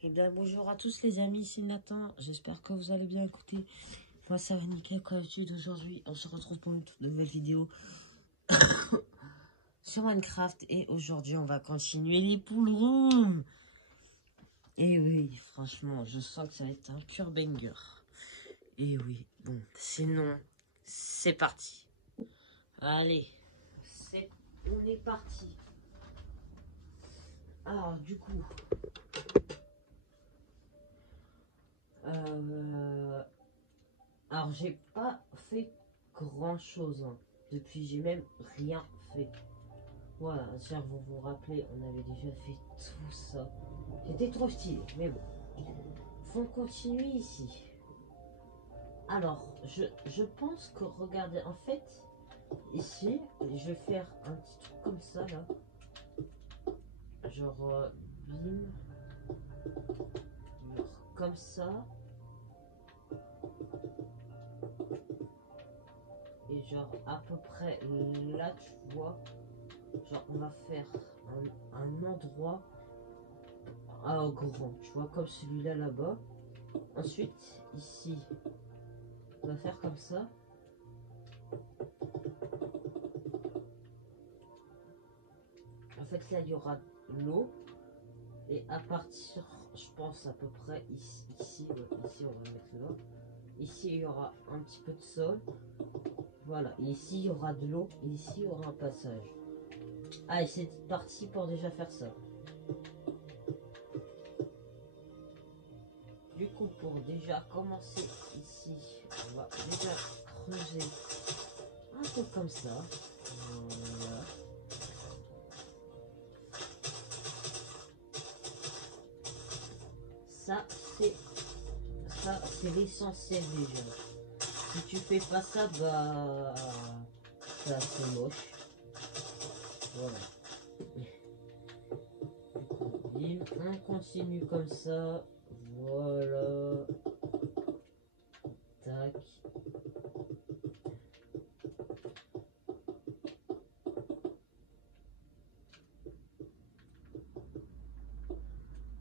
Et bien bonjour à tous les amis, c'est Nathan, j'espère que vous allez bien. Écouter. Moi ça va nickel comme d'habitude. Aujourd'hui on se retrouve pour une toute nouvelle vidéo sur Minecraft. Et aujourd'hui on va continuer les pool rooms. Et oui, franchement je sens que ça va être un pur banger. Et oui, bon, sinon c'est parti. Allez, on est parti. Alors du coup... Alors, j'ai pas fait grand chose hein. Depuis, j'ai même rien fait. Voilà, vous vous rappelez, on avait déjà fait tout ça. C'était trop stylé, mais bon. Faut continuer ici. Alors, je pense que, regardez, en fait, ici, je vais faire un petit truc comme ça, là. Genre, bim. Genre, comme ça. Et genre à peu près là tu vois, genre on va faire un endroit grand, tu vois, comme celui-là là-bas. Ensuite ici on va faire comme ça. En fait là il y aura l'eau et à partir, je pense à peu près ici, ouais, ici on va mettre là. Ici il y aura un petit peu de sol. Voilà, et ici il y aura de l'eau et ici il y aura un passage. Ah, et c'est parti pour déjà faire ça. Du coup, pour déjà commencer ici, on va déjà creuser un peu comme ça. Voilà. Ça c'est l'essentiel déjà. Si tu fais pas ça, bah ça c'est moche. Voilà. Bim, on continue comme ça. Voilà. Tac.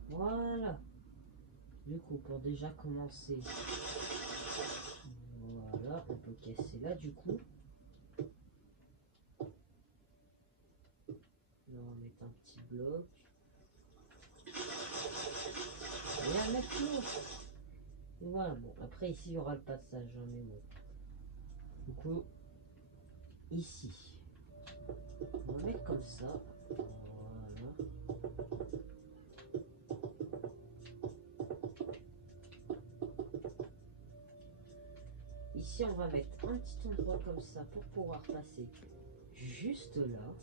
Voilà. Du coup, pour déjà commencer, voilà, on peut casser là du coup. Là, on va mettre un petit bloc. Et à mettre l'eau. Et voilà, bon, après ici il y aura le passage, hein, mais bon. Du coup, ici, on va mettre comme ça. Voilà. Ici, on va mettre un petit endroit comme ça pour pouvoir passer juste là.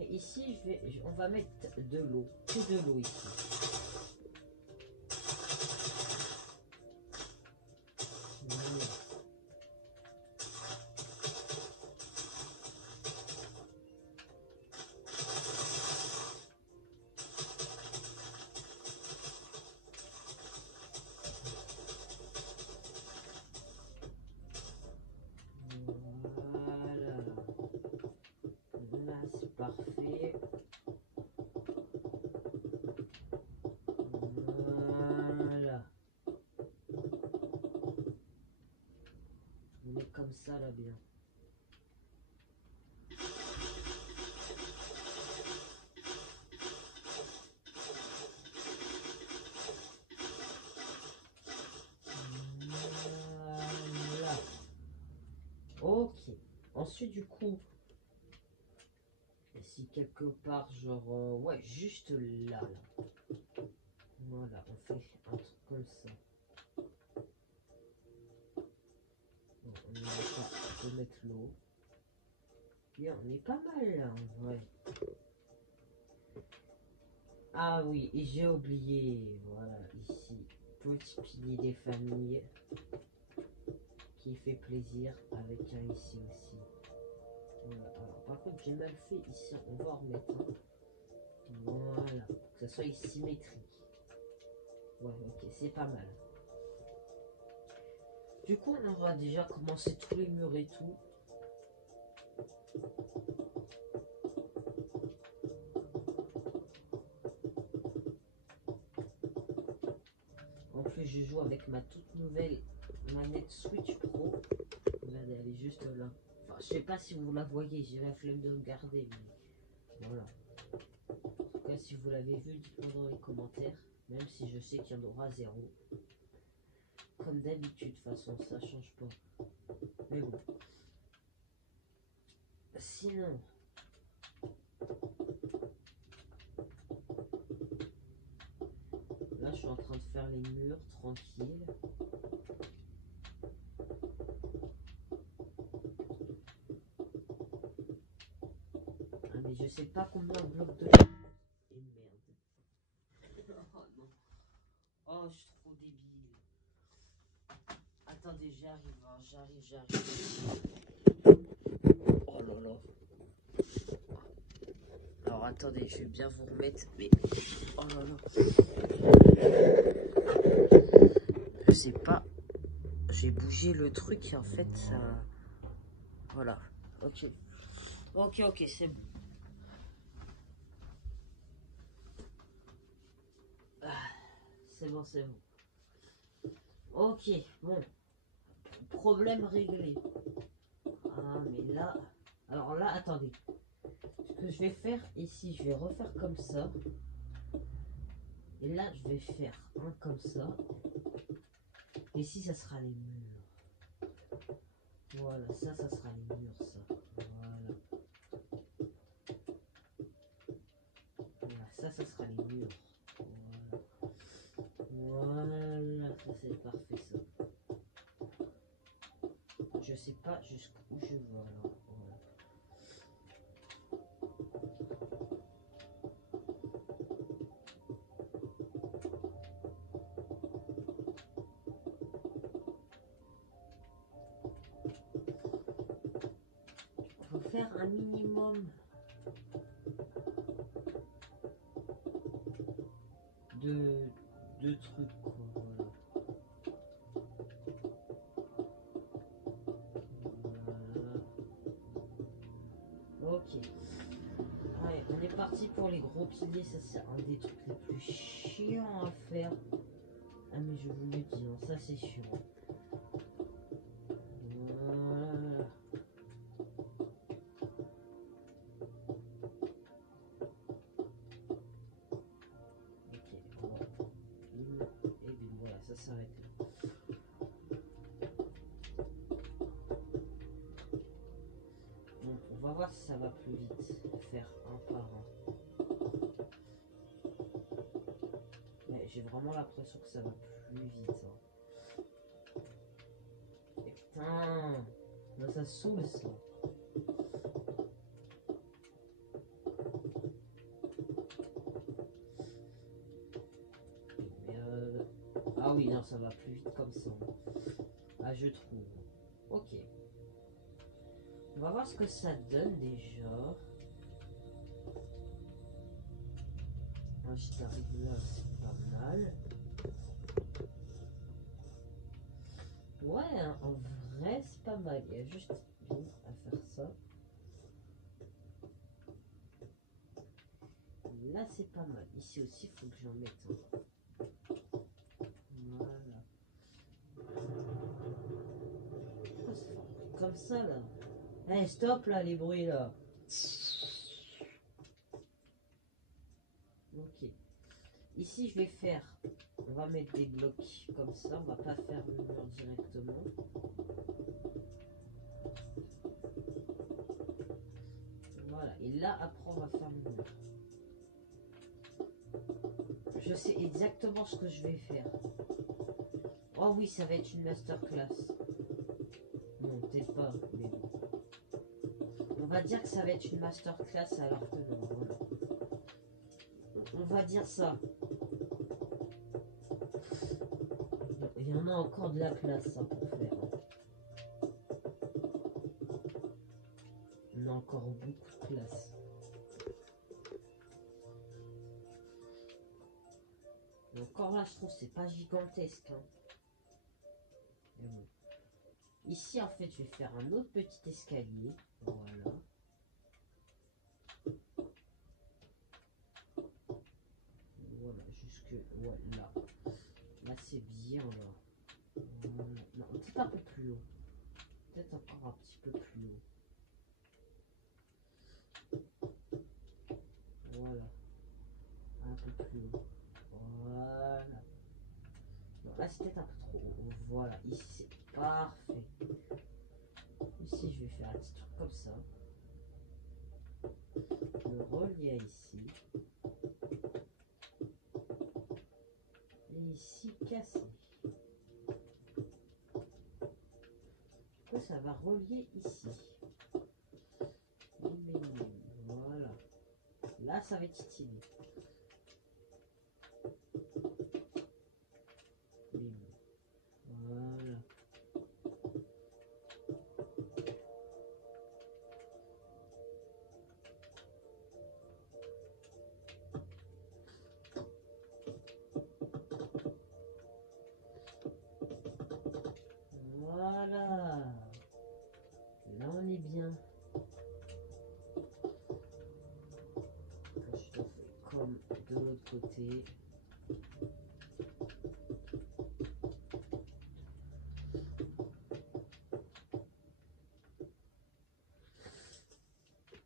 Et ici, on va mettre de l'eau, que de l'eau ici. Voilà. Là, c'est parfait. Voilà. On met comme ça là bien. Voilà. Ok. Ensuite du coup, si quelque part genre ouais, juste là. Voilà, on fait un truc comme ça. Bon, on va pas mettre l'eau. Bien, on est pas mal là en vrai. Ah oui, et j'ai oublié, voilà, ici, petit pilier des familles qui fait plaisir avec un ici aussi. Voilà. Alors par contre j'ai mal fait ici, on va en remettre un. Voilà, pour que ça soit symétrique. Ouais, ok, c'est pas mal. Du coup on va déjà commencer tous les murs et tout. plus, je joue avec ma toute nouvelle manette Switch Pro. Regardez, elle est juste là. Enfin, je sais pas si vous la voyez, j'ai la flemme de regarder, mais voilà. En tout cas, si vous l'avez vu, dites-moi dans les commentaires, même si je sais qu'il y en aura 0. Comme d'habitude, de toute façon, ça change pas. Mais bon. Sinon, là, je suis en train de faire les murs tranquille. Ah, mais je sais pas combien de blocs de... Et merde. Oh non. Oh, je suis trop débile. Attendez, j'arrive, hein, j'arrive. Oh là là. Alors attendez, je vais bien vous remettre. Mais oh là là. Je sais pas. J'ai bougé le truc et en fait ça. Voilà. Ok. Ok, c'est bon. Ah, c'est bon. Ok, bon. Problème réglé. Ah, mais là. Alors là, attendez. Ce que je vais faire ici, je vais refaire comme ça. Et là, je vais faire un comme ça. Et ici, ça sera les murs. Voilà, ça sera les murs, ça. Voilà. Voilà, ça sera les murs. Voilà. Voilà, ça c'est parfait, ça. Je sais pas jusqu'où je veux, alors. Voilà. Faut faire un minimum de trucs, quoi. Voilà. Voilà. Ok. Allez, on est parti pour les gros piliers. Ça, c'est un des trucs les plus chiants à faire. Ah, mais je vous le dis, hein, ça c'est chiant. Voilà. Et bien voilà, ça s'arrête là. Bon, on va voir si ça va plus vite. Faire un par un. Mais j'ai vraiment l'impression que ça va plus vite. Hein. Et putain, là, ça saoule ça. Mais ah oui, non, ça va plus vite comme ça. Ah, je trouve. Ok. On va voir ce que ça donne déjà. Un je t'arrive là, c'est pas mal. Ouais, hein, en vrai, c'est pas mal. Il y a juste bien à faire ça. Là, c'est pas mal. Ici aussi, il faut que j'en mette un. Voilà. Oh, c'est comme ça, là. Hey, stop, là, les bruits, là. Ok. Ici, je vais faire... On va mettre des blocs comme ça. On va pas faire le mur directement. Voilà. Et là, après, on va faire le mur. Je sais exactement ce que je vais faire. Oh oui, ça va être une masterclass. Non, peut-être pas, mais bon. On va dire que ça va être une masterclass alors que non, voilà. On va dire ça. Il y en a encore de la place hein, pour faire. On a encore beaucoup de place. Et encore là, je trouve que c'est pas gigantesque. Hein. Mais bon. Ici, en fait, je vais faire un autre petit escalier. Voilà. Voilà, jusque là. Là, c'est c'est bien là. Voilà. Non, peut-être un peu plus haut. Peut-être encore un petit peu plus haut. Voilà. Un peu plus haut. Voilà. Non, là c'est peut-être un peu trop haut. Voilà, ici c'est parfait. Ici je vais faire un petit truc comme ça. Le relier ici. Et ici cassé. Du coup ça va relier ici. Voilà. Là ça va être stylé. Voilà. Voilà. Là on est bien. Je te fais comme de l'autre côté.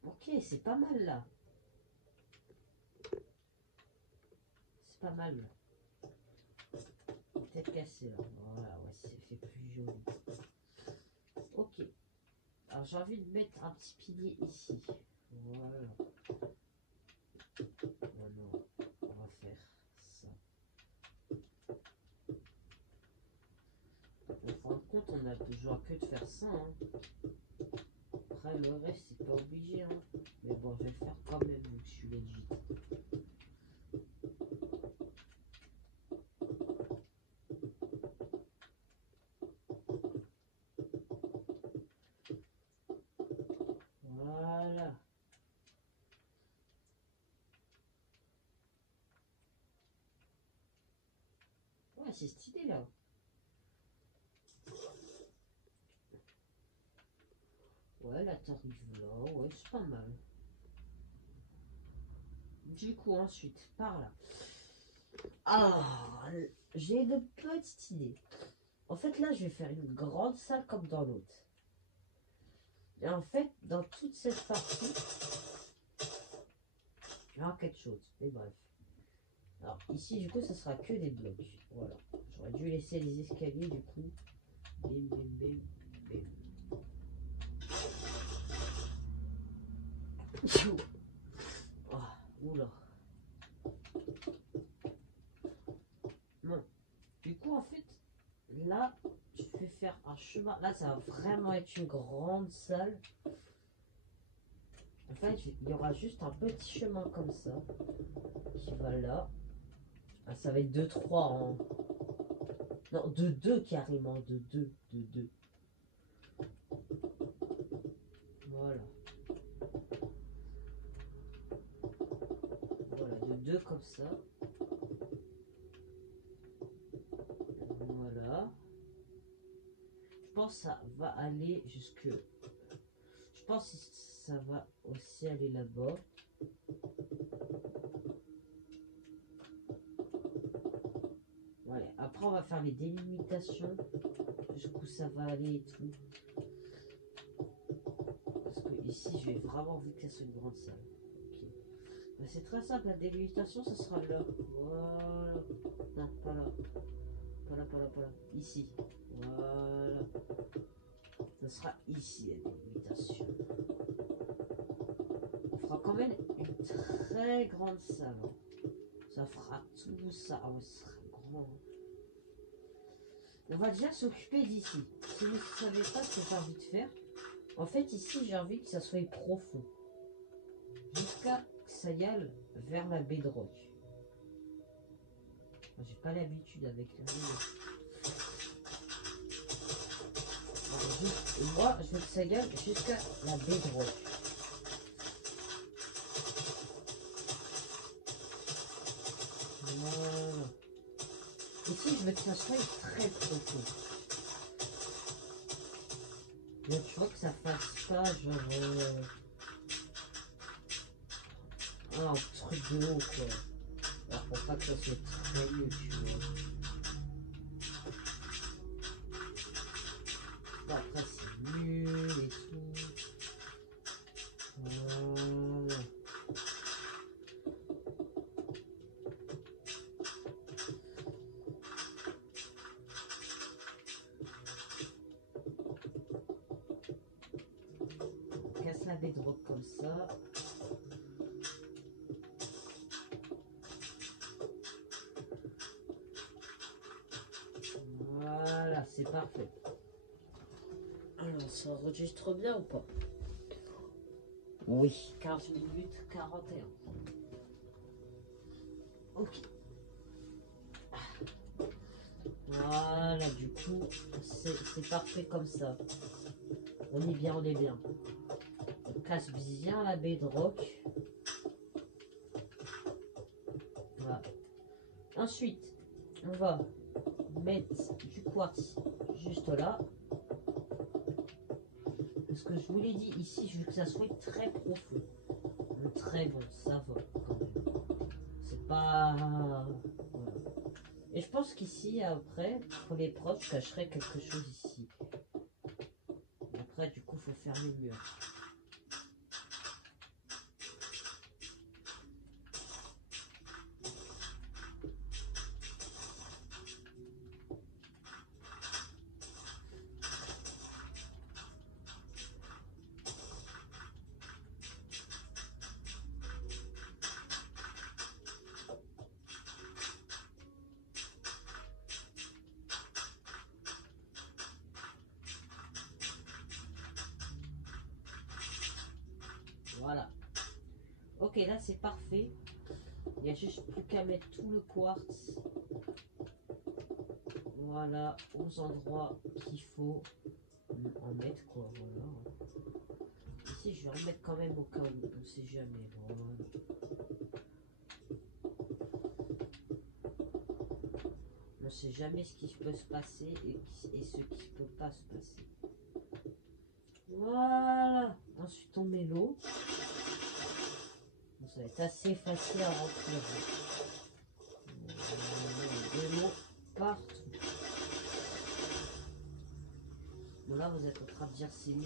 Ok, c'est pas mal là. C'est pas mal. Peut-être cassé là. Voilà, ouais, c'est fait plus joli. Ok. Alors j'ai envie de mettre un petit pilier ici. Voilà. Maintenant, on va faire ça. En fin de compte, on a besoin que de faire ça. Hein. Après, le reste, c'est pas obligé. Hein. Mais bon, je vais le faire quand même vu que je suis legit. Voilà. Ouais, c'est stylé là. Ouais, la t'arrive là. Ouais, c'est pas mal. Du coup, ensuite, par là. Ah, j'ai une petite idée. En fait, là, je vais faire une grande salle comme dans l'autre. Et en fait, dans toute cette partie, il y aura quelque chose. Mais bref. Alors, ici, du coup, ça sera que des blocs. Voilà. J'aurais dû laisser les escaliers, du coup. Bim, bim, bim, bim. Oh, oula. Non. Du coup, en fait, là, je vais faire un chemin. Là, ça va vraiment être une grande salle. En fait, il y aura juste un petit chemin comme ça qui va là. Ah, ça va être 2-3. Hein. Non, de 2 carrément. De 2. De 2. Voilà. Voilà, de 2 comme ça. Voilà. Je pense que ça va aller jusque... Je pense que ça va aussi aller là-bas. Voilà. Après, on va faire les délimitations. Jusqu'où ça va aller et tout. Parce que ici, j'ai vraiment vu que ça soit une grande salle. Ok. Ben, c'est très simple. La délimitation, ça sera là. Voilà. Non, pas là. Pas là, pas là, pas là. Ici. Voilà. Ça sera ici la délimitation. On fera quand même une très grande salle. Hein. Ça fera tout ça. Ah ouais, ça sera grand. On va déjà s'occuper d'ici. Si vous ne savez pas ce que j'ai envie de faire, en fait ici j'ai envie que ça soit profond. Jusqu'à que ça y aille vers la bedrock. J'ai pas l'habitude avec la moi je veux que ça y aille jusqu'à la bedrock. Voilà. Ici je veux que ça soit très profond. Donc je vois que ça fasse pas genre un truc de haut quoi. Alors pour pas que ça soit très mieux tu vois. pas, après c'est nul et tout. Voilà. On casse la bedrock comme ça. Voilà, c'est parfait. Alors, ça enregistre bien ou pas? Oui. 15 minutes 41. Ok. Voilà, du coup, c'est parfait comme ça. On est bien, on est bien. On casse bien la bedrock. Voilà. Ensuite, on va mettre du quartz juste là. Parce que je vous l'ai dit, ici, je veux que ça soit très profond. Très bon, ça va quand même. C'est pas... Voilà. Et je pense qu'ici, après, pour l'épreuve, je cacherai quelque chose ici. Après, du coup, il faut faire le mur. Voilà. Ok, là, c'est parfait. Il n'y a juste plus qu'à mettre tout le quartz. Voilà, aux endroits qu'il faut en mettre, quoi. Voilà. Ici, je vais en mettre quand même au cas où. On ne sait jamais. Voilà. On ne sait jamais ce qui peut se passer et ce qui ne peut pas se passer. Voilà. Ensuite, on met l'eau. Ça va être assez facile à remplir. De l'eau partout. Bon, là, vous êtes en train de dire c'est nul.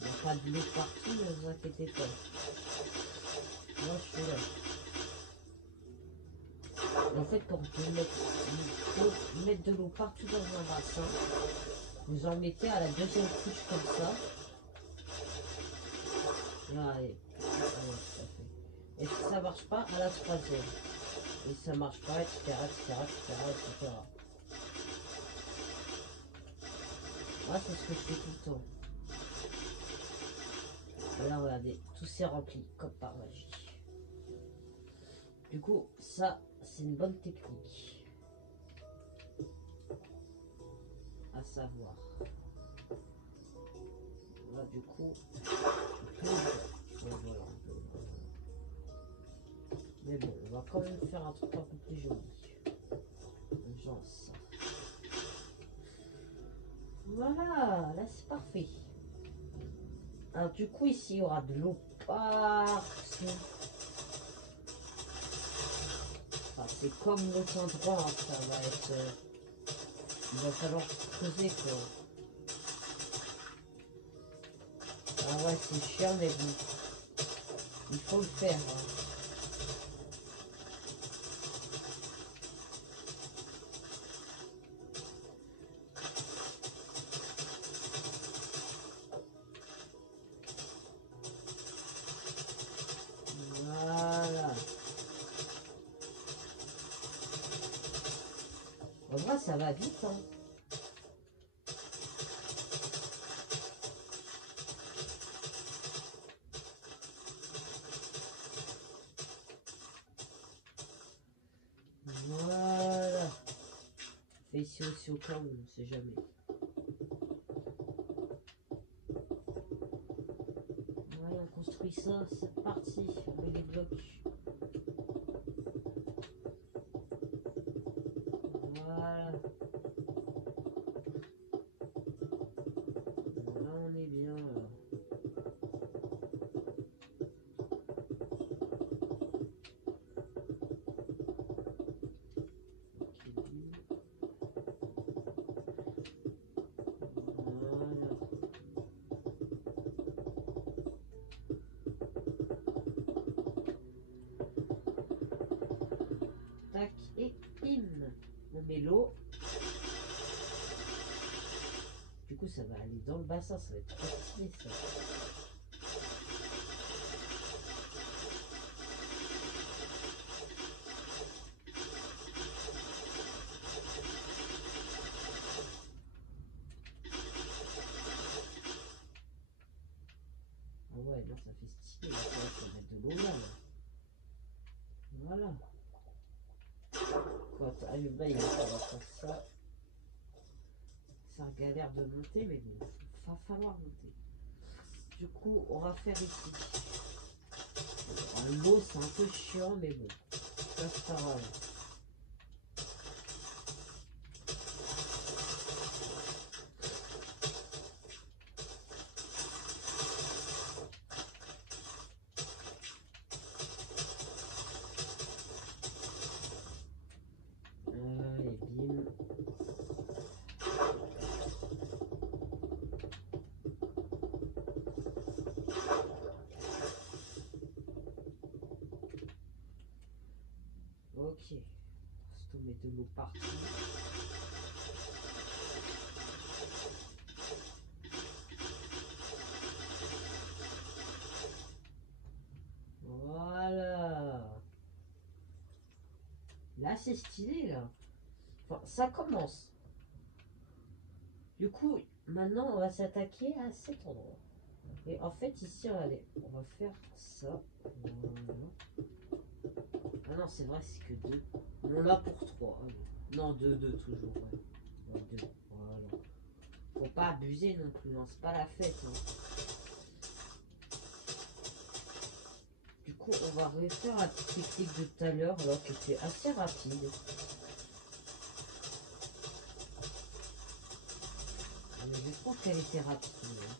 Il n'y a pas de l'eau partout, ne vous inquiétez pas. Moi, je suis là. En fait, pour mettre de l'eau partout dans un bassin, vous en mettez à la deuxième couche comme ça. Là, allez. Allez, ça fait. Et si ça marche pas, à la troisième. Et ça marche pas, etc., etc., etc., etc. Moi, c'est ce que je fais tout le temps. Et là, regardez, tout s'est rempli comme par magie. Du coup, ça, c'est une bonne technique à savoir. Là, du coup, voilà. Mais bon, on va quand même faire un truc un peu plus joli. Genre ça. Voilà, là c'est parfait. Alors du coup, ici, il y aura de l'eau partout. Enfin, c'est comme l'autre endroit, hein, ça va être... il va falloir creuser, quoi. Ah ouais, c'est chiant, mais bon. Il faut le faire, hein. Voilà. En vrai, ça va vite, hein. Voilà. Fait ici aussi au cas où, on ne sait jamais. Voilà, on construit ça, c'est parti. On met les blocs. Voilà. Là, on est bien, là. Et bim, on met l'eau. Du coup, ça va aller dans le bassin, ça va être trop stylé ça. Ah ouais, non, ça fait stylé. Là, ça va mettre de l'eau là. Voilà. Quand t'arrives là, il va faire ça. Ça galère de monter, mais bon, il va falloir monter. Du coup, on va faire ici. L'eau, c'est un peu chiant, mais bon, ça c'est pas grave. Et bim. Ok. On met de l'eau partout. Voilà. Là, c'est stylé, là. Enfin, ça commence. Du coup, maintenant, on va s'attaquer à cet endroit. Et en fait, ici, allez, on va faire ça. Voilà. Ah non, c'est vrai, c'est que 2. On en a pour 3. Non, 2 toujours. Ouais. Ouais, 2. Voilà. Faut pas abuser non plus, hein. C'est pas la fête. Hein. Du coup, on va refaire la petite technique de tout à l'heure, alors qui était assez rapide. Mais je trouve qu'elle était rapide. Hein.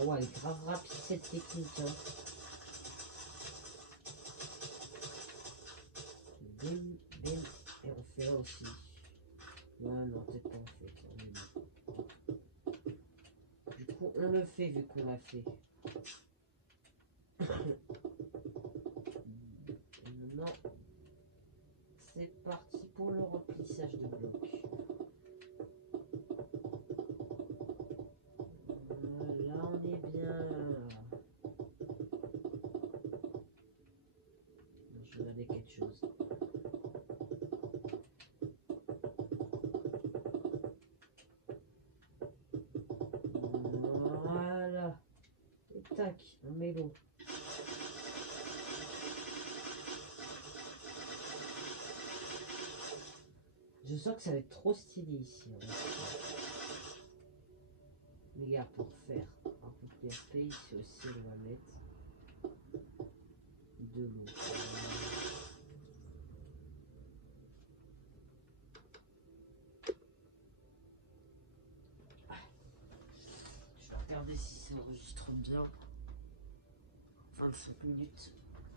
Ah ouais, elle est grave rapide cette technique. Hein. Bim, bim. Et on fait là aussi. Ouais, non, peut-être pas en fait. Du coup, on le fait vu qu'on l'a fait. Maintenant, c'est parti pour le remplissage de blocs. Là, on est bien. Je vais regarder quelque chose. Voilà. Et tac, on met l'eau. Je sens que ça va être trop stylé ici. Regarde, pour faire un peu de PRP, ici aussi on va mettre de l'eau. Je vais regarder si ça enregistre bien. 25 minutes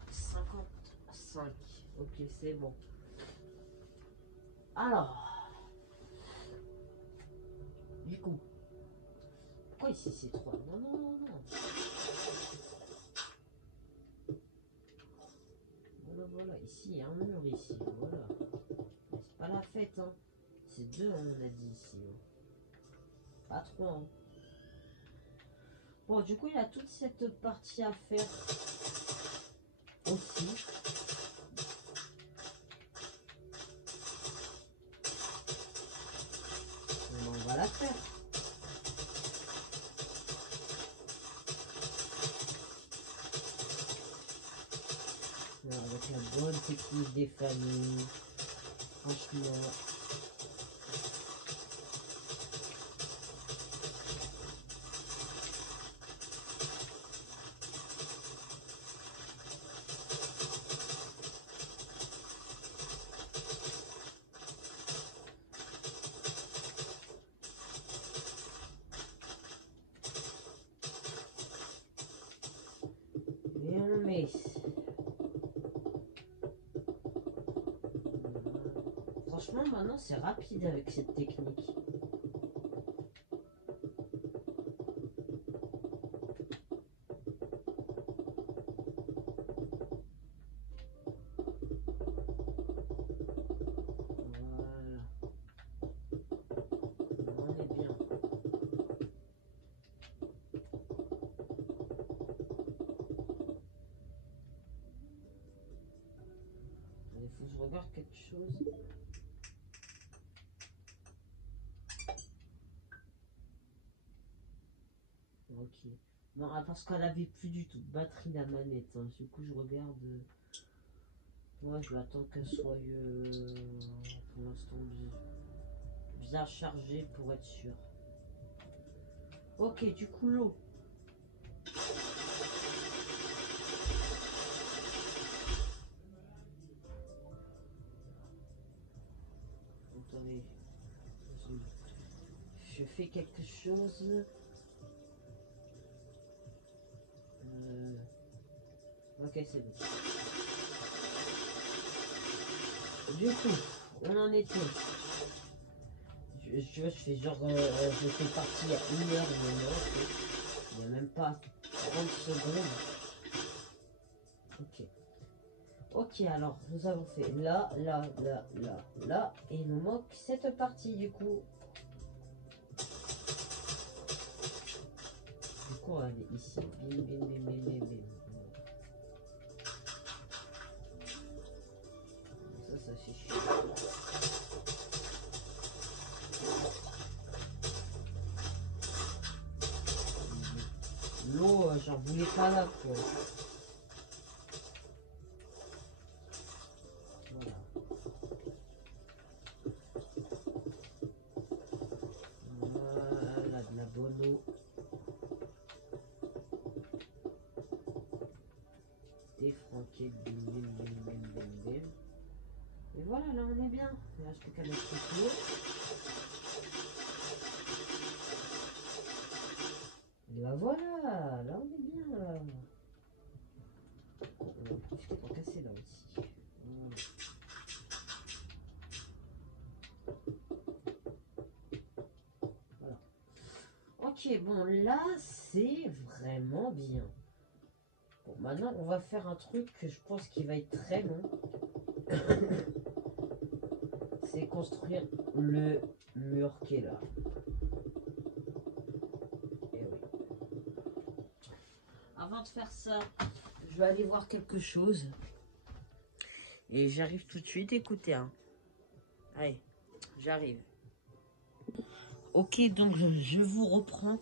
55. Ok, c'est bon. Alors, du coup, pourquoi ici c'est 3? Non, non, non, non. Voilà, voilà, ici il y a un mur ici, voilà. C'est pas la fête, hein. C'est 2, on a dit ici. Hein. Pas 3. Hein. Bon, du coup, il y a toute cette partie à faire aussi. On va la faire. Alors, avec la bonne technique des familles. Franchement. Et on met. Franchement, maintenant, c'est rapide avec cette technique. quelque chose. Ok. Non, ah, parce qu'elle avait plus du tout de batterie la manette. Hein. Du coup, je regarde. Ouais, je vais attendre qu'elle soit pour l'instant bien chargée pour être sûr. Ok, du coup, l'eau. Attendez. Je fais quelque chose. Ok, c'est bon. Du coup, on en était. Je fais genre, je fais partie il y a 1 heure maintenant. Il n'y a même pas 30 secondes. Ok. Ok, alors, nous avons fait là, là, là, là, là. Et il nous manque cette partie, du coup. Du coup, elle est ici. Bim, bim, bim, bim, bim, bim. Ça fait chier. L'eau, j'en voulais pas là, quoi. Voilà. Voilà, de la bonne eau. Défranqué, bim, bim, bim, bim, bim, bim. Et voilà, là on est bien. Il ne reste plus qu'à mettre l'eau. Et ben voilà, là on est bien. Là. On va profiter pour casser là aussi. Voilà. Voilà. Ok, bon là c'est vraiment bien. Bon, maintenant on va faire un truc que je pense qui va être très long. C'est construire le mur qui est là. Et oui. Avant de faire ça, je vais aller voir quelque chose. Et j'arrive tout de suite, écoutez. Hein. Allez, j'arrive. Ok, donc je vous reprends.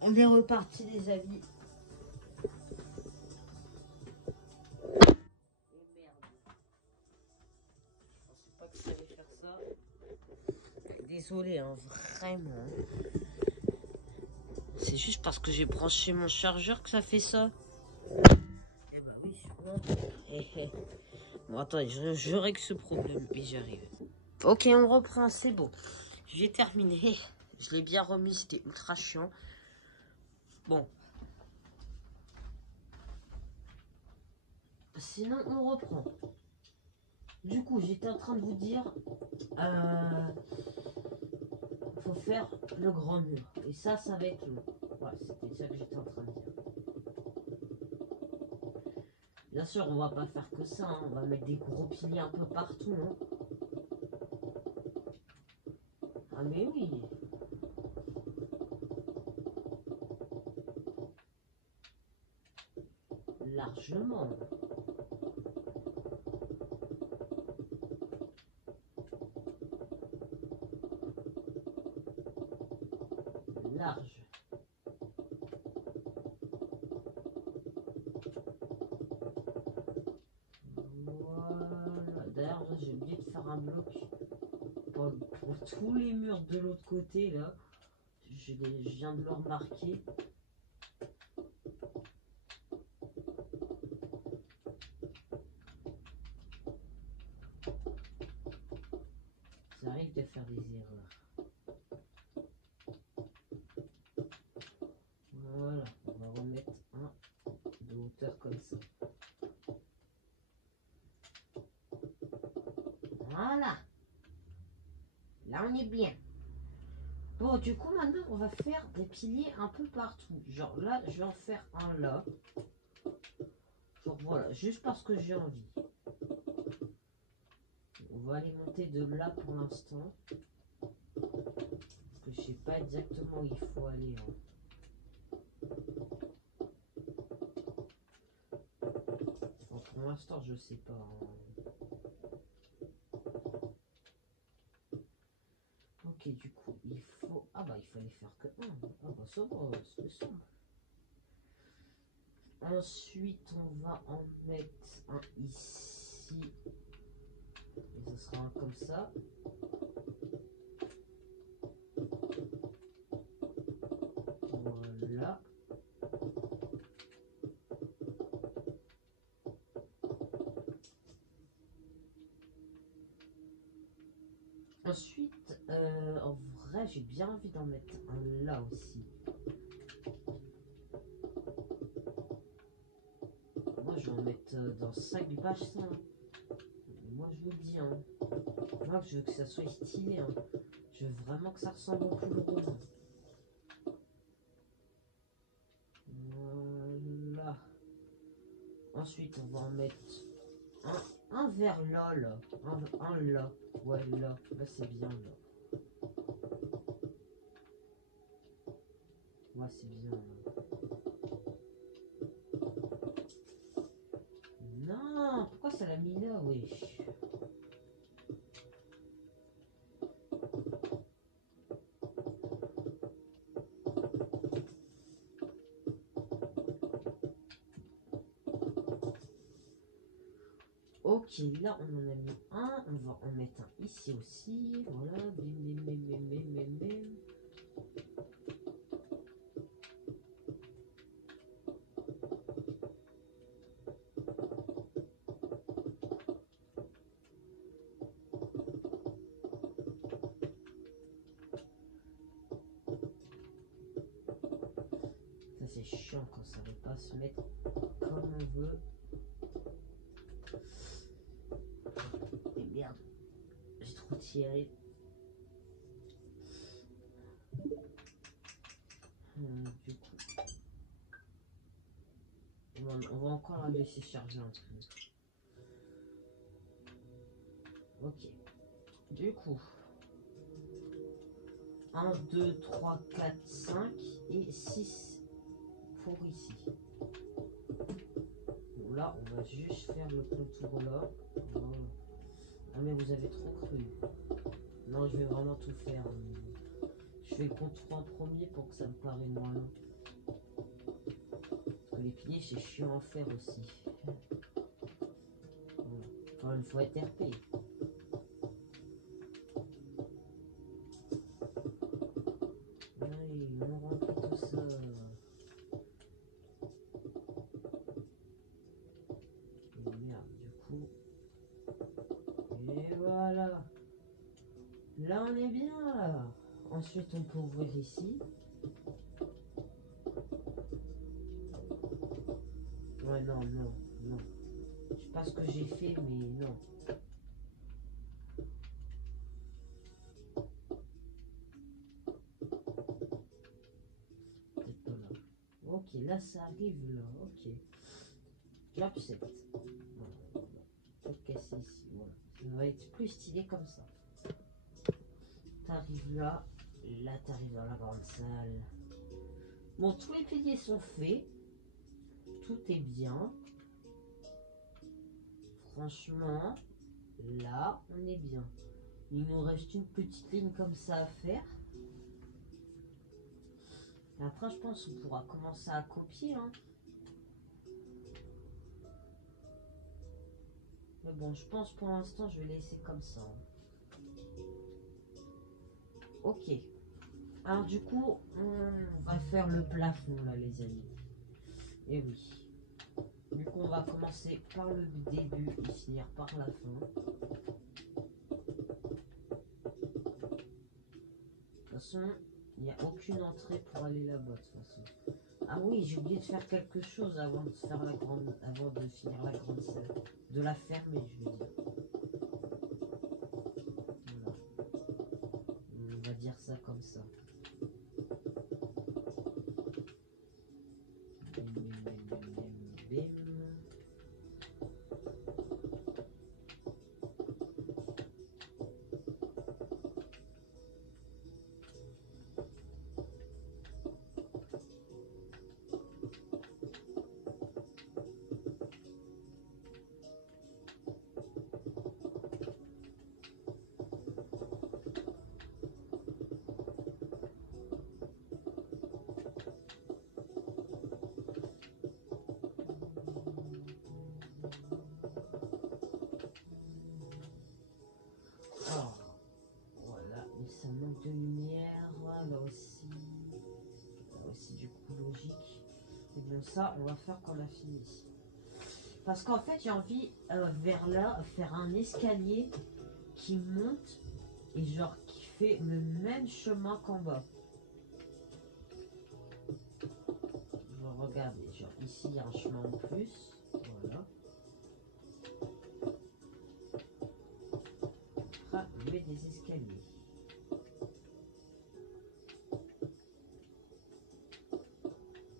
On est reparti les amis. Et merde. Je pensais pas que ça allait faire ça. Désolé, hein, vraiment. C'est juste parce que j'ai branché mon chargeur que ça fait ça. Eh ben oui, sûrement. Bon, attendez, je règle ce problème et j'arrive. Ok, on reprend, c'est bon. J'ai terminé. Je l'ai bien remis, c'était ultra chiant. Bon. Sinon, on reprend. Du coup, j'étais en train de vous dire, faut faire le grand mur. Et ça va être long. Ouais, c'était ça que j'étais en train de dire. Bien sûr, on va pas faire que ça. Hein. On va mettre des gros piliers un peu partout. Hein. Ah mais oui. Largement. Large. Voilà. D'ailleurs, j'ai oublié de faire un bloc pour tous les murs de l'autre côté là. Je viens de le remarquer. Ça arrive de faire des erreurs. Voilà, on va remettre un de hauteur comme ça. Voilà. Là, on est bien. Bon, du coup, maintenant, on va faire des piliers un peu partout. Genre là, je vais en faire un là. Genre voilà, juste parce que j'ai envie. On va aller monter de là pour l'instant. Parce que je sais pas exactement où il faut aller. Hein. Bon, pour l'instant, je sais pas. Hein. Ok, du coup, il faut... Ah bah, il fallait faire que un. Ah bah, ça va, c'est simple. Ensuite, on va en mettre un ici. Et ce sera un comme ça. Voilà. Ensuite, en vrai, j'ai bien envie d'en mettre un là aussi. Moi, je vais en mettre dans 5 pages, ça. Hein. Moi, je vous le dis. Hein. Moi, je veux que ça soit stylé. Hein. Je veux vraiment que ça ressemble au pool rose. Voilà. Ensuite, on va en mettre un vers là, là. Un là. Ouais, là. Là, c'est bien, là. Ouais, c'est bien, là. Non, pourquoi ça l'a mis là, wesh? Ok, là on en a mis un, on va en mettre un ici aussi, voilà, bim bim bim bim bim bim bim. Ça c'est chiant quand ça veut pas se mettre comme on veut. Et merde, j'ai trop tiré. Du coup, on va encore la laisser charger un truc. Ok, du coup, 1, 2, 3, 4, 5 et 6 pour ici. Bon, là, on va juste faire le contour là. Voilà. Ah mais vous avez trop cru. Non, je vais vraiment tout faire. Je fais le contour en premier pour que ça me paraît moins long. Parce que les piliers, c'est chiant à faire aussi. Voilà. Encore une fois, être RP. Allez, on remplit tout ça. Et merde, du coup. Et voilà. Là, on est bien, là. Ensuite, on peut ouvrir ici. Ouais, non, non, non. Je sais pas ce que j'ai fait, mais non. Peut-être pas là. Ok, là, ça arrive là. Ok. Job 7. Voilà. Peut-être casser ici. Voilà. Ça va être plus stylé comme ça. T'arrives là. Là, t'arrives dans la grande salle. Bon, tous les piliers sont faits. Tout est bien. Franchement, là, on est bien. Il nous reste une petite ligne comme ça à faire. Et après, je pense qu'on pourra commencer à copier. Hein. Mais bon, je pense pour l'instant, je vais laisser comme ça. Hein. Ok. Alors du coup, on va faire le plafond là, les amis. Et oui. Du coup, on va commencer par le début et finir par la fin. De toute façon, il n'y a aucune entrée pour aller là-bas, de toute façon. Ah oui, j'ai oublié de faire quelque chose avant de faire la grande, avant de finir la grande salle. De la fermer, je veux dire. Voilà. On va dire ça comme ça. Bim, bim, bim, bim, bim, bim. manque de lumière, là aussi du coup logique. Et bon ça, on va faire quand on a fini. Parce qu'en fait, j'ai envie vers là, faire un escalier qui monte et genre qui fait le même chemin qu'en bas. Regardez, genre ici il y a un chemin en plus, voilà. Après, on met des escaliers.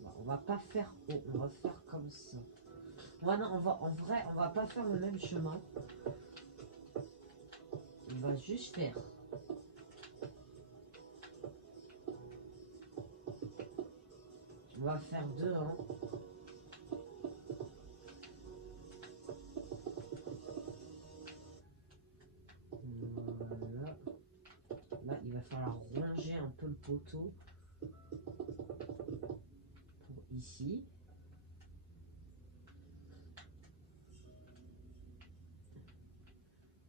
Bon, on va pas faire haut, on va faire comme ça. Ouais, non, en vrai, on va pas faire le même chemin. On va juste faire. On va faire deux, hein. Voilà. Là, il va falloir ronger un peu le poteau. Pour ici.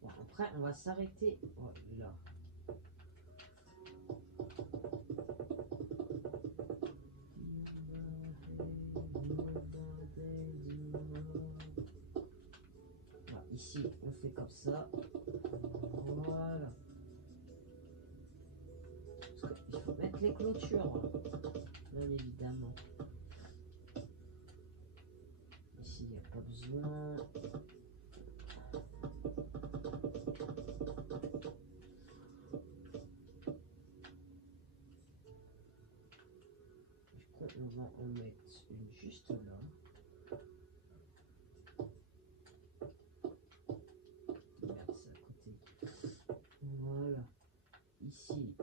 Bon, après, on va s'arrêter là. Ici, on fait comme ça. Voilà. Parce qu'il faut mettre les clôtures, bien évidemment. Ici, il n'y a pas besoin. Du coup, on va en mettre une juste là. Merde, c'est à côté. Voilà. Ici,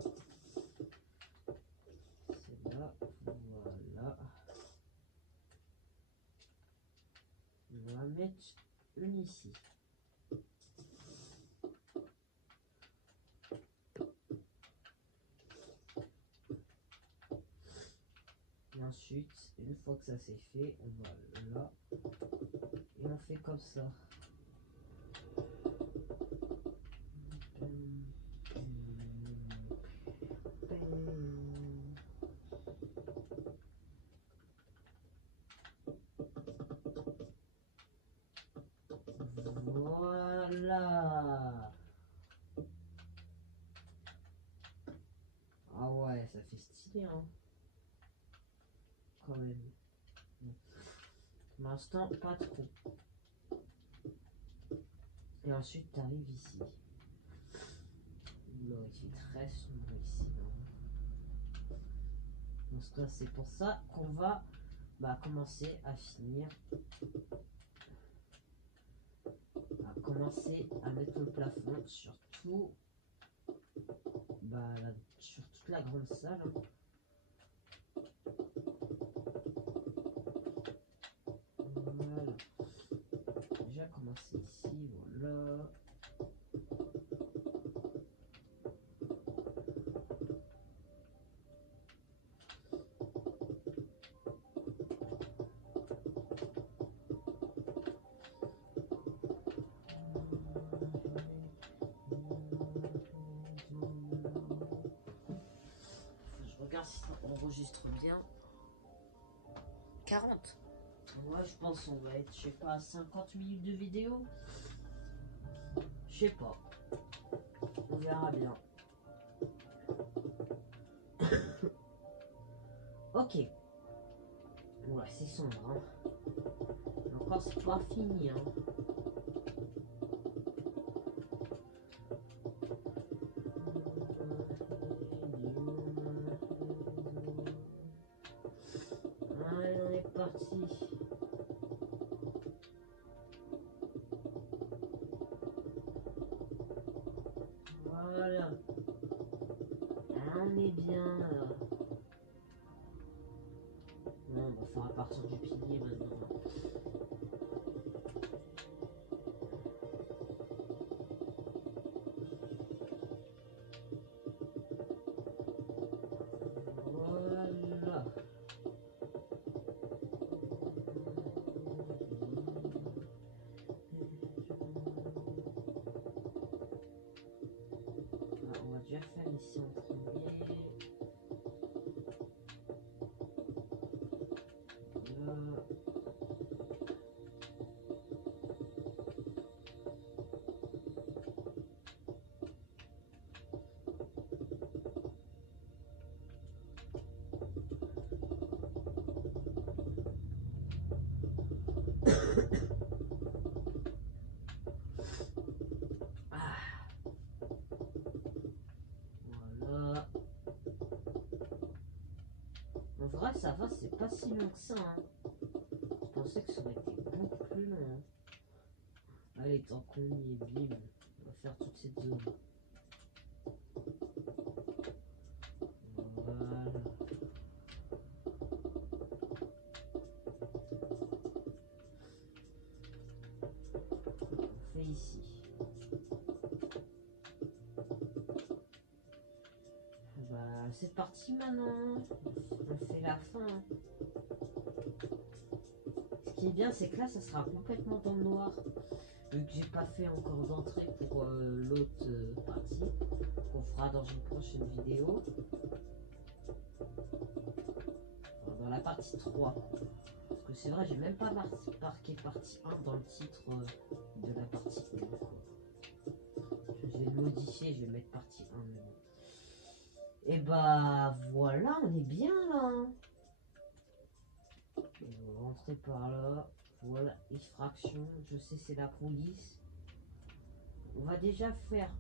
c'est là. Voilà. On va mettre une ici. Et ensuite, une fois que ça c'est fait, on va là. Et on fait comme ça. Voilà. Ah ouais, ça fait stylé, hein. Quand même. Pour l'instant, pas trop. Et ensuite, tu arrives ici. Là, il fait très sombre ici. Donc là, c'est pour ça qu'on va commencer à finir. Commencer à mettre le plafond sur tout. Sur toute la grande salle. Voilà. Déjà commencer ici, voilà. Je regarde si ça enregistre bien. 40. Ouais, je pense qu'on va être, je sais pas, à 50 minutes de vidéo. Je sais pas. On verra bien. Ok. Ouais, c'est sombre. Hein. Encore, c'est pas fini. Hein. Allez, on est parti. Voilà. On est bien là. Non, on va faire à partir du pilier maintenant. Voilà. On va déjà faire ici en premier. vrai, ça va, c'est pas si long que ça. Hein. Je pensais que ça aurait été beaucoup plus long. Hein. Allez, tant qu'on y est, bim. On va faire toute cette zone. Voilà. On fait ici. Bah, c'est parti maintenant. On fait la fin. Ce qui est bien, c'est que là, ça sera complètement dans le noir. Vu que j'ai pas fait encore d'entrée pour l'autre partie. Qu'on fera dans une prochaine vidéo. Dans la partie 3. Parce que c'est vrai, j'ai même pas marqué partie 1 dans le titre de la partie 1. Je vais le modifier, je vais mettre partie 1. Mais bon. Et bah voilà, on est bien là. On va rentrer par là. Voilà, effraction. Je sais, c'est la police. On va déjà faire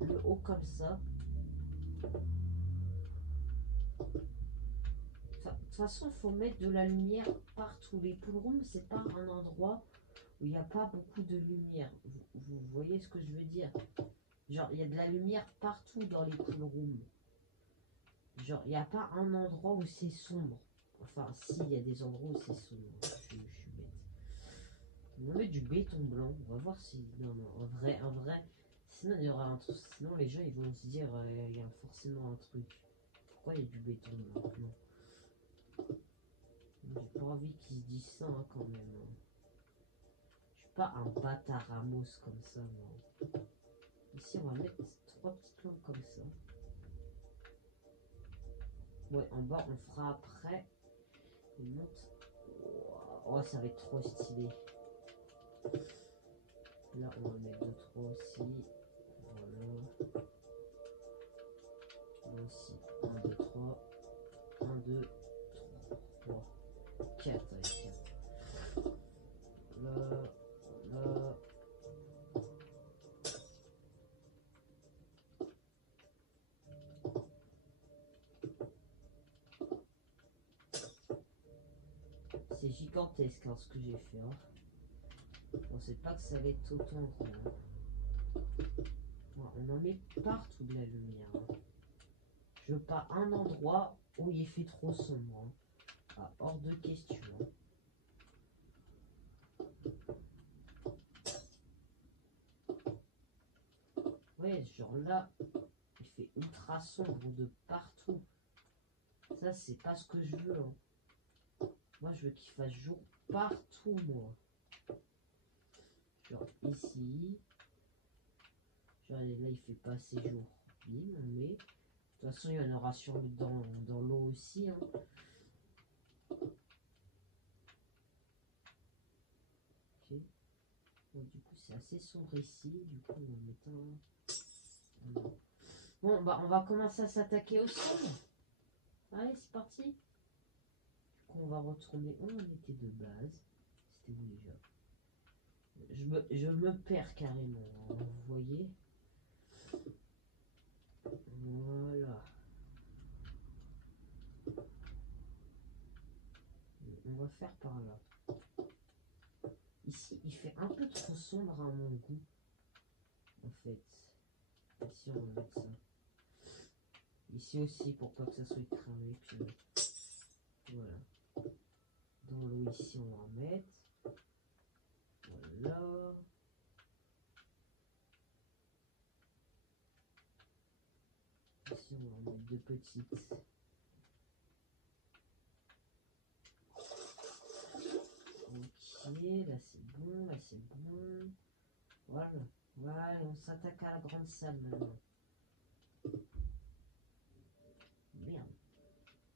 le haut comme ça. De toute façon, il faut mettre de la lumière partout. Les pool rooms, c'est pas un endroit où il n'y a pas beaucoup de lumière. Vous voyez ce que je veux dire? Genre, il y a de la lumière partout dans les pool rooms. Genre, il n'y a pas un endroit où c'est sombre. Enfin, si, il y a des endroits où c'est sombre. Je suis bête. On va mettre du béton blanc. On va voir si... Non, non, en vrai. Sinon, il y aura un truc. Sinon, les gens, ils vont se dire, il y a forcément un truc. Pourquoi il y a du béton blanc? Non. J'ai pas envie qu'ils se disent ça, hein, quand même. Hein. Je suis pas un bâtard à mousse comme ça, non. Ici, on va mettre 3 petites lampes comme ça. Ouais, en bas, on fera après. On monte. Oh, ça va être trop stylé. Là, on va mettre 2-3 aussi. Voilà. Là aussi. 1, 2, 3. 1, 2, 3. 4 avec 4. Là. Là. C'est gigantesque hein, ce que j'ai fait. Hein. Je pensais pas que ça allait être autant grand. Hein. Ouais, on en met partout de la lumière. Hein. Je veux pas un endroit où il fait trop sombre. Hein. Ah, hors de question. Hein. Ouais, genre là, il fait ultra sombre de partout. Ça, c'est pas ce que je veux. Hein. Moi, je veux qu'il fasse jour partout, moi. Genre ici. Genre là, il fait pas assez jour. Bim, on met. De toute façon, il y en aura sur dans l'eau aussi. Hein. Ok. Bon, du coup, c'est assez sombre ici. Du coup, on va mettre un... Bon, bah, on va commencer à s'attaquer au sombre. Allez, c'est parti. Du coup, on va retourner où on était de base. C'était où déjà? Je me perds carrément. Hein, vous voyez? Voilà. On va faire par là. Ici, il fait un peu trop sombre à mon goût. En fait. Ici, on va mettre ça. Ici aussi, pour pas que ça soit cramé. Puis voilà. Dans l'eau, ici, on va en mettre. Voilà. Ici, on va en mettre 2 petites. Ok, là c'est bon, là c'est bon. Voilà, voilà, on s'attaque à la grande salle maintenant. Merde,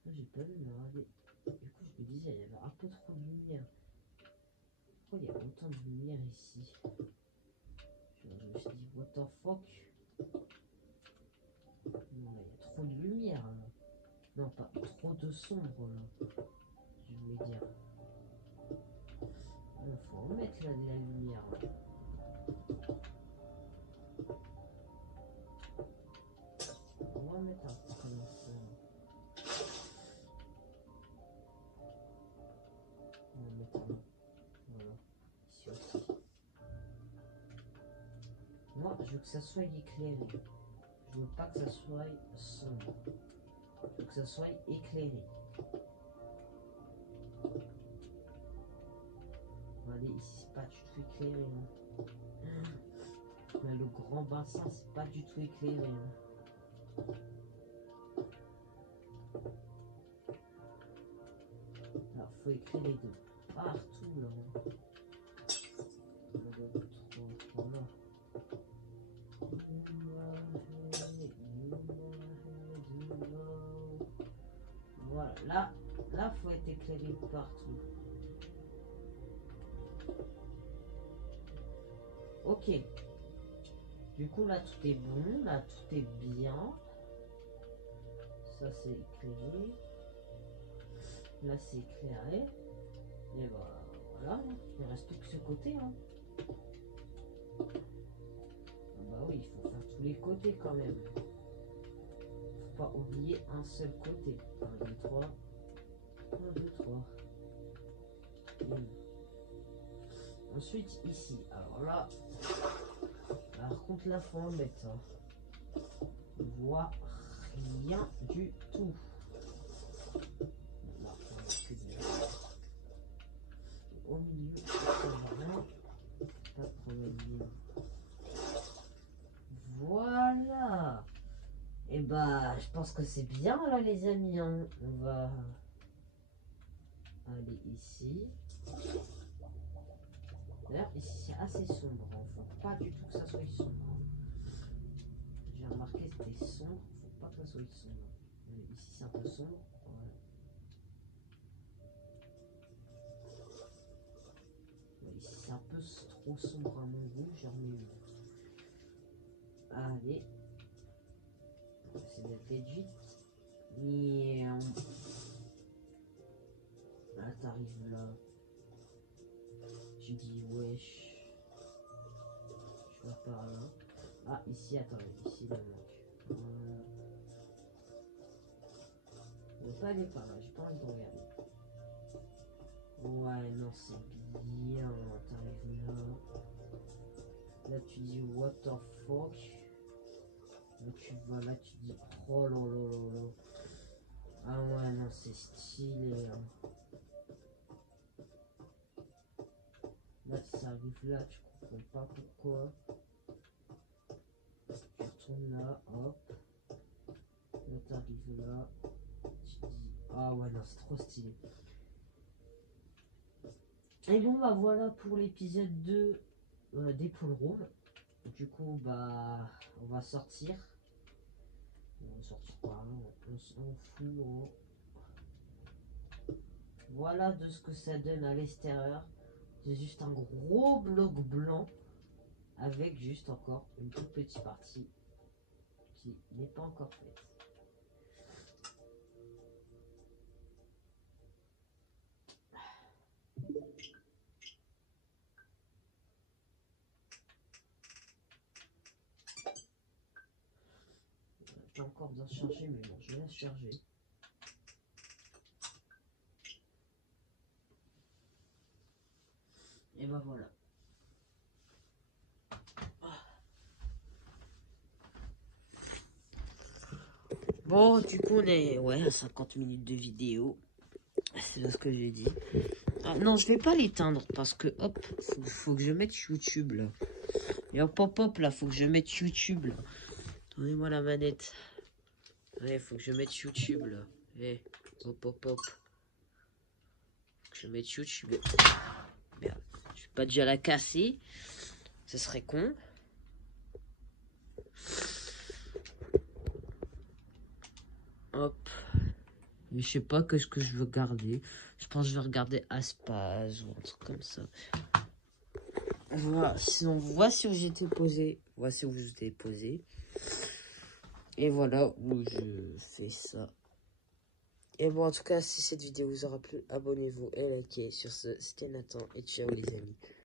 j'ai pas vu, mais regardez. Du coup, je me disais, il y avait un peu trop de lumière. Pourquoi il y a autant de lumière ici? Je me suis dit, what the fuck? Non, là, il y a trop de lumière là. Non, pas trop de sombre là. Je voulais dire. Il faut en mettre là de la lumière. Là. On va en mettre un peu comme ça. je veux que ça soit éclairé. Je veux pas que ça soit sombre. Je veux que ça soit éclairé. Allez, ici c'est pas du tout éclairé. Hein. Mais le grand bassin c'est pas du tout éclairé. Hein. Alors faut éclairer de partout là. Voilà. Voilà, là faut être éclairé partout. Ok. Du coup là tout est bon, là tout est bien. Ça c'est éclairé. Là c'est éclairé. Et voilà, il ne reste plus que ce côté. Hein. Ah bah oui, il faut faire tous les côtés quand même. Faut pas oublier un seul côté. 1, 2, 3. 1, 2, 3. Ensuite ici. Alors là, par contre là faut en mettre. Hein. On voit rien du tout. Là, on va que au milieu, rien. Pas de problème. Voilà. Et bah, je pense que c'est bien là, les amis. Hein. On va aller ici. D'ailleurs, ici c'est assez sombre. Hein. Faut pas du tout que ça soit sombre. J'ai remarqué que c'était sombre. Faut pas que ça soit sombre. Ici c'est un peu sombre. Voilà. Ici c'est un peu trop sombre à mon goût. J'ai remis. Allez. On va essayer d'être vite. Là, t'arrives là. Je dis wesh. Je vois par là. Ah, ici, attendez. Ici, il manque. Voilà. Je vais pas aller par là. J'ai pas envie de regarder. Ouais, non, c'est bien. T'arrives là. Là, tu dis what the fuck. Là, tu vas là, tu dis oh là là là là. Ah ouais, non, c'est stylé. Hein. Là, ça arrive là, tu comprends pas pourquoi. Tu retournes là, hop. Là, t'arrives là. Tu dis ah ouais, non, c'est trop stylé. Et bon, bah voilà pour l'épisode 2 des Pool Room. Du coup, bah, on va sortir. On va sortir par là, on s'en fout. Hein. Voilà de ce que ça donne à l'extérieur. C'est juste un gros bloc blanc avec juste encore une toute petite partie qui n'est pas encore faite. Pas encore bien chargé, mais bon, je vais la charger. Et ben voilà. Bon, du coup, on est à 50 minutes de vidéo. C'est ce que j'ai dit. Ah, non, je vais pas l'éteindre parce que, hop, faut que je mette YouTube, là. Et hop, là, faut que je mette YouTube, là. Donnez-moi la manette. Ouais, faut que je mette YouTube, là. Eh, hop. Faut que je mette YouTube. Merde, je vais pas déjà la casser. Ce serait con. Hop. Mais je sais pas qu'est-ce que je veux garder. Je pense que je vais regarder Aspaz ou un truc comme ça. Voilà. Sinon, voici où j'étais posé. Voici où j'étais posé. Et voilà où je fais ça. Et bon, en tout cas, si cette vidéo vous aura plu, abonnez-vous et likez. Sur ce, c'était Nathan et ciao les amis.